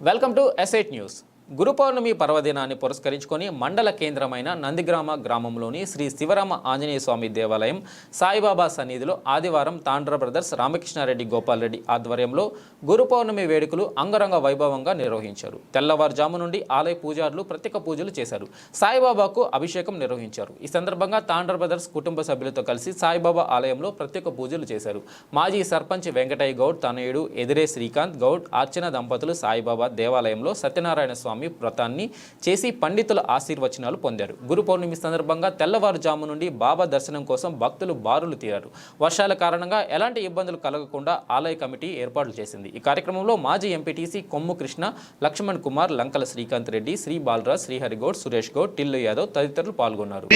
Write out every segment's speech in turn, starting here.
Welcome to ఎస్ఐట్ news గురు పౌర్ణమి పర్వదినాన్ని పురస్కరించుకొని మండల కేంద్రమైన నందిగ్రామ గ్రామంలోని శ్రీ శివరామ ఆంజనేయ స్వామి దేవాలయం సాయిబాబా సన్నిధిలో ఆదివారం తాండ్ర బ్రదర్స్ రామకృష్ణారెడ్డి గోపాలరెడ్డి ఆధ్వర్యంలో గురు పౌర్ణమి వేడుకలు అంగరంగ వైభవంగా నిర్వహించారు. తెల్లవారుజాము నుండి ఆలయ పూజారులు ప్రత్యేక పూజలు చేశారు. సాయిబాబాకు అభిషేకం నిర్వహించారు. ఈ సందర్భంగా తాండ్ర బ్రదర్స్ కుటుంబ సభ్యులతో కలిసి సాయిబాబా ఆలయంలో ప్రత్యేక పూజలు చేశారు. మాజీ సర్పంచ్ వెంకటయ్య గౌడ్ తనయుడు ఎదిరే శ్రీకాంత్ గౌడ్ అర్చన దంపతులు సాయిబాబా దేవాలయంలో సత్యనారాయణ స్వామి వ్రతాన్ని చేసి పండితుల ఆశీర్వచనాలు పొందారు. గురు పౌర్ణమి సందర్భంగా తెల్లవారుజాము నుండి బాబా దర్శనం కోసం భక్తులు బారులు తీరారు. వర్షాల కారణంగా ఎలాంటి ఇబ్బందులు కలగకుండా ఆలయ కమిటీ ఏర్పాట్లు చేసింది. ఈ కార్యక్రమంలో మాజీ ఎంపీటీసీ కొమ్ము కృష్ణ లక్ష్మణ్ కుమార్ లంకల శ్రీకాంత్ రెడ్డి శ్రీ బాలరాజ్ శ్రీహరిగౌడ్ సురేష్ గౌడ్ టిల్లు యాదవ్ తదితరులు పాల్గొన్నారు.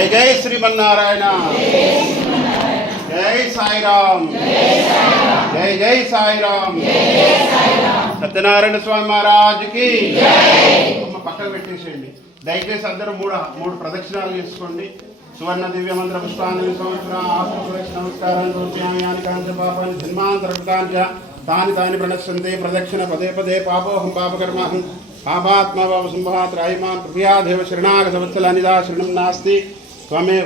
జై జై శ్రీమన్నారాయణ. జై సాయిరామ్. జై జై సాయిరామ్. సత్యనారాయణ స్వామి మహారాజుకి అమ్మ పక్కకు పెట్టేసేయండి. దయచేసి అందరూ మూడు మూడు ప్రదక్షిణాలు చేసుకోండి. సువర్ణ దివ్య మంత్ర పుష్పాంజలి సంవత్సరం ఆత్మసురక్ష నమస్కారాన్ని దూర్యామి యాని పాపాన్ని జన్మాంతరకాంచ తాని తాని ప్రణశ్యంతే ప్రదక్షిణ పదే పదే పాపోహం పాపకర్మహం పాపాత్మ పాప సంభాత్ర ఐమాం ప్రియాదేవ శరణాగ సంవత్సరాన్ని నిదా శరణం నాస్తి. త్వమే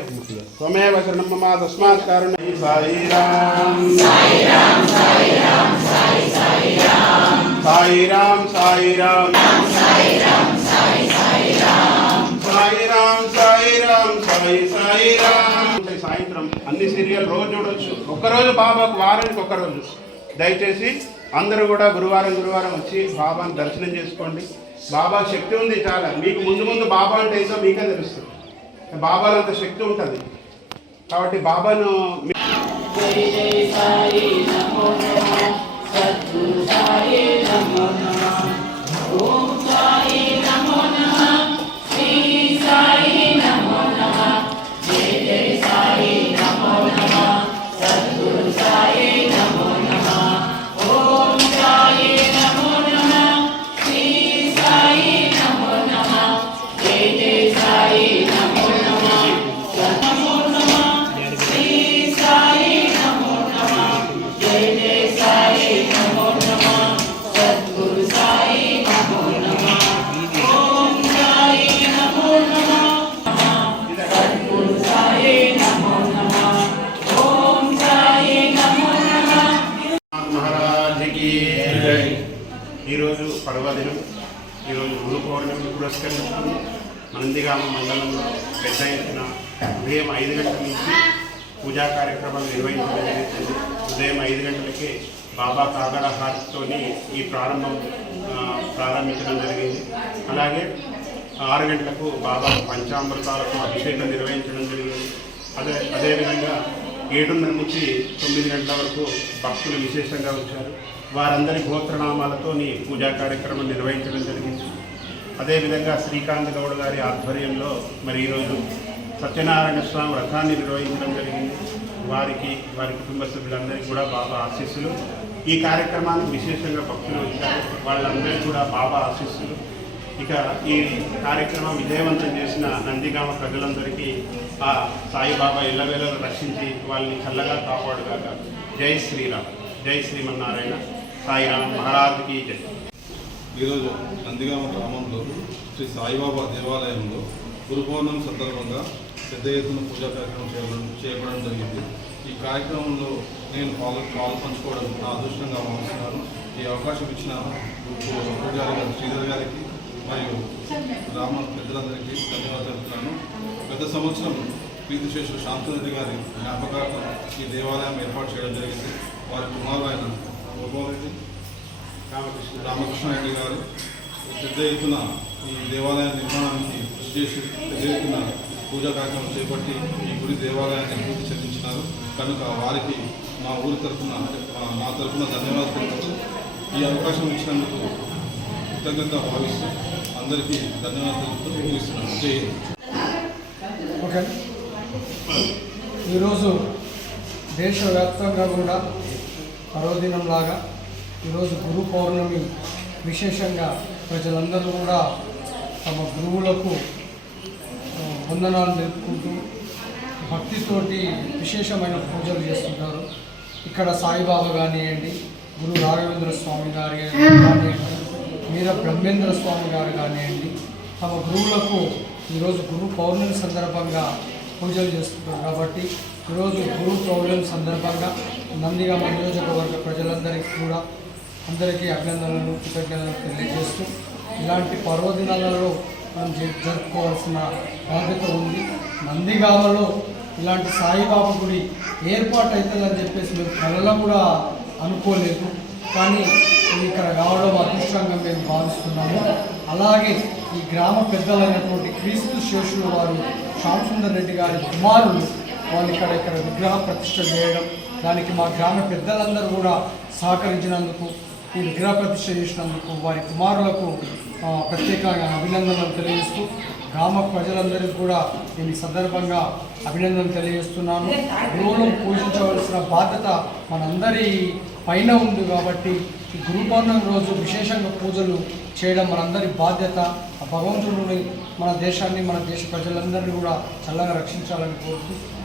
త్వమేవ శరణం మమ తస్మాత్ కారుణ సాయిరామ్ సాయిరామ్ సాయిరామ్ సాయిరామ్ సాయిరామ్ సాయిరామ్ సాయి సాయిరామ్ అంటే సాయంత్రం అన్ని సీరియల్ రోజు చూడొచ్చు ఒక్కరోజు బాబాకు వారానికి ఒక్క రోజు దయచేసి అందరూ కూడా గురువారం గురువారం వచ్చి బాబాని దర్శనం చేసుకోండి బాబా శక్తి ఉంది చాలా మీకు ముందు ముందు బాబా అంటే ఏంటో మీకే తెలుస్తుంది బాబాలో అంత శక్తి ఉంటుంది. కాబట్టి బాబాను ఈరోజు ఈరోజు గురు పౌర్ణమి పురస్కరించుకుని నందిగామ మండలంలో పెద్ద ఎత్తున ఉదయం ఐదు గంటల నుంచి పూజా కార్యక్రమాలు నిర్వహించడం జరుగుతుంది ఉదయం ఐదు గంటలకే బాబా కాగడ హారతితోని ఈ ప్రారంభం ప్రారంభించడం జరిగింది. అలాగే ఆరు గంటలకు బాబా పంచామృతాలకు అభిషేకం నిర్వహించడం జరిగింది. అదే అదేవిధంగా ఏడున్నర నుంచి తొమ్మిది గంటల వరకు భక్తులు విశేషంగా వచ్చారు. వారందరి గోత్రనామాలతో పూజా కార్యక్రమం నిర్వహించడం జరిగింది. అదేవిధంగా శ్రీకాంత్ గౌడ్ గారి ఆధ్వర్యంలో మరి ఈరోజు సత్యనారాయణ స్వామి వ్రతాన్ని నిర్వహించడం జరిగింది. వారికి వారి కుటుంబ సభ్యులందరికీ కూడా బాబా ఆశీస్సులు. ఈ కార్యక్రమానికి విశేషంగా భక్తులు వచ్చారు. వాళ్ళందరికీ కూడా బాబా ఆశీస్సులు. ఇక ఈ కార్యక్రమం విజయవంతం చేసిన నందిగామ ప్రజలందరికీ ఆ సాయిబాబా ఇళ్ళవేళలు రక్షించి వాళ్ళని చల్లగా కాపాడుగాక. జై శ్రీరామ్. జై శ్రీమన్నారాయణ. సాయిరామ్ మహారాజ్కి జై. ఈరోజు నందిగామ గ్రామంలో శ్రీ సాయిబాబా దేవాలయంలో గురు సందర్భంగా పెద్ద ఎత్తున పూజా కార్యక్రమం చేయడం చేయబడడం జరిగింది. ఈ కార్యక్రమంలో నేను పాలు పాలు పంచుకోవడం నా అదృష్టంగా భావిస్తున్నాను. ఈ అవకాశం ఇచ్చిన పూజారి గారు శ్రీధర్ గారికి మరియు గ్రామ పెద్దలందరికీ ధన్యవాదాలు. తెలుపుతున్నాను గత సంవత్సరం కీర్తిశేషులు శాంతనది గారి జ్ఞాపకార్థం ఈ దేవాలయం ఏర్పాటు చేయడం జరిగింది. వారి కుమారులైన గోపాలరెడ్డి రామకృష్ణ రామకృష్ణారెడ్డి గారు. పెద్ద ఎత్తున ఈ దేవాలయ నిర్మాణానికి కృషి చేసి పెద్ద ఎత్తున పూజా కార్యక్రమం చేపట్టి ఈ గుడి దేవాలయాన్ని పూర్తి చెందించినారు కనుక వారికి మా ఊరి తరఫున మా- తరఫున ధన్యవాదాలు తెలుపుతూ ఈ అవకాశం ఇచ్చినందుకు కృతజ్ఞత భావిస్తూ అందరికీ ధన్యవాదాలు తెలుపుతూ ముగిస్తున్నాను. జై ఓకే. ఈరోజు దేశవ్యాప్తంగా కూడా పర్వదినంలాగా ఈరోజు గురు పౌర్ణమి విశేషంగా ప్రజలందరూ కూడా తమ గురువులకు వందనాలు జరుపుకుంటూ భక్తితోటి విశేషమైన పూజలు చేస్తుంటారు ఇక్కడ సాయిబాబా కానివ్వండి గురు రాఘవేంద్ర స్వామి గారి కానివ్వండి వీర బ్రహ్మేంద్ర స్వామి గారు కానివ్వండి తమ గురువులకు ఈరోజు గురు పౌర్ణమి సందర్భంగా పూజలు చేస్తుంటారు కాబట్టి ఈరోజు గురు పౌర్ణమి సందర్భంగా నందిగామ నియోజకవర్గ ప్రజలందరికీ కూడా అందరికీ అభినందనలు కృతజ్ఞతలు తెలియజేస్తూ ఇలాంటి పర్వదినాలలో మనం జరుపుకోవాల్సిన బాధ్యత ఉంది. నందిగామలో ఇలాంటి సాయిబాబా గుడి ఏర్పాటు అవుతుందని చెప్పేసి మేము కలలో కూడా అనుకోలేదు. కానీ ఇక్కడ రావడం అదృష్టంగా మేము భావిస్తున్నాము. అలాగే ఈ గ్రామ పెద్దలైనటువంటి క్రీస్తు శేషులు వారు శ్యామసుందర్ రెడ్డి గారి కుమారులు వాళ్ళు ఇక్కడ ఇక్కడ విగ్రహ ప్రతిష్ట చేయడం దానికి మా గ్రామ పెద్దలందరూ కూడా సహకరించినందుకు ఈ విగ్రహ ప్రతిష్ట చేసినందుకు వారి కుమారులకు ప్రత్యేకంగా అభినందనలు తెలియజేస్తూ గ్రామ ప్రజలందరికీ కూడా నేను ఈ సందర్భంగా అభినందనలు తెలియజేస్తున్నాను. గురువులను పూజించవలసిన బాధ్యత మనందరి పైన ఉంది కాబట్టి ఈ గురు రోజు విశేషంగా పూజలు చేయడం మనందరి బాధ్యత. ఆ భగవంతుడిని మన దేశాన్ని మన దేశ ప్రజలందరినీ కూడా చల్లగా రక్షించాలని కోరుతూ